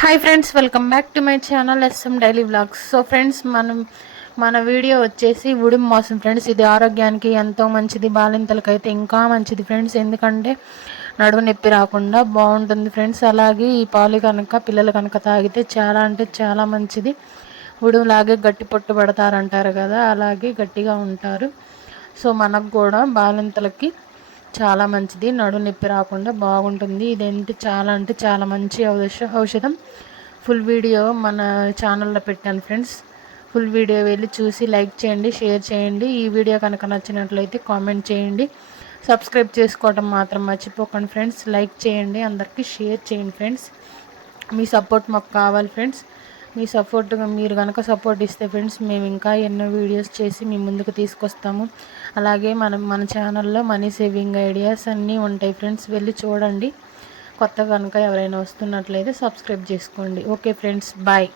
Hi friends, welcome back to my channel S M daily vlogs. So friends, మన video వచ్చేసి ఉడుం మోసం friends. ఇది ఆరోగ్యానికి ఎంతో మంచిది, బాలింతలకైతే ఇంకా మంచిది ఫ్రెండ్స్. ఎందుకంటే నడుము నొప్పి రాకుండా బాగుంటుంది ఫ్రెండ్స్. అలాగే ఈ పాలు కనుక పిల్లలు కనుక తాగితే చాలా అంటే చాలా మంచిది. ఉడులాగే గట్టి పట్టు పడతారంటారు కదా, అలాగే గట్టిగా ఉంటారు. సో మనకు కూడా బాలింతలకి చాలా మంచిది, నడుము నొప్పి రాకుండా బాగుంటుంది. ఇదేంటి చాలా అంటే చాలా మంచి ఔషధం. ఫుల్ వీడియో మన ఛానల్లో పెట్టాను ఫ్రెండ్స్. ఫుల్ వీడియో వెళ్ళి చూసి లైక్ చేయండి, షేర్ చేయండి. ఈ వీడియో కనుక నచ్చినట్లయితే కామెంట్ చేయండి. సబ్స్క్రైబ్ చేసుకోవడం మాత్రం మర్చిపోకండి ఫ్రెండ్స్. లైక్ చేయండి, అందరికీ షేర్ చేయండి ఫ్రెండ్స్. మీ సపోర్ట్ మాకు కావాలి ఫ్రెండ్స్. మీ సపోర్ట్గా మీరు కనుక సపోర్ట్ ఇస్తే ఫ్రెండ్స్, మేము ఇంకా ఎన్నో వీడియోస్ చేసి మీ ముందుకు తీసుకొస్తాము. అలాగే మన ఛానల్లో మనీ సేవింగ్ ఐడియాస్ అన్నీ ఉంటాయి ఫ్రెండ్స్. వెళ్ళి చూడండి. కొత్త కనుక ఎవరైనా వస్తున్నట్లయితే సబ్స్క్రైబ్ చేసుకోండి. Okay friends, bye.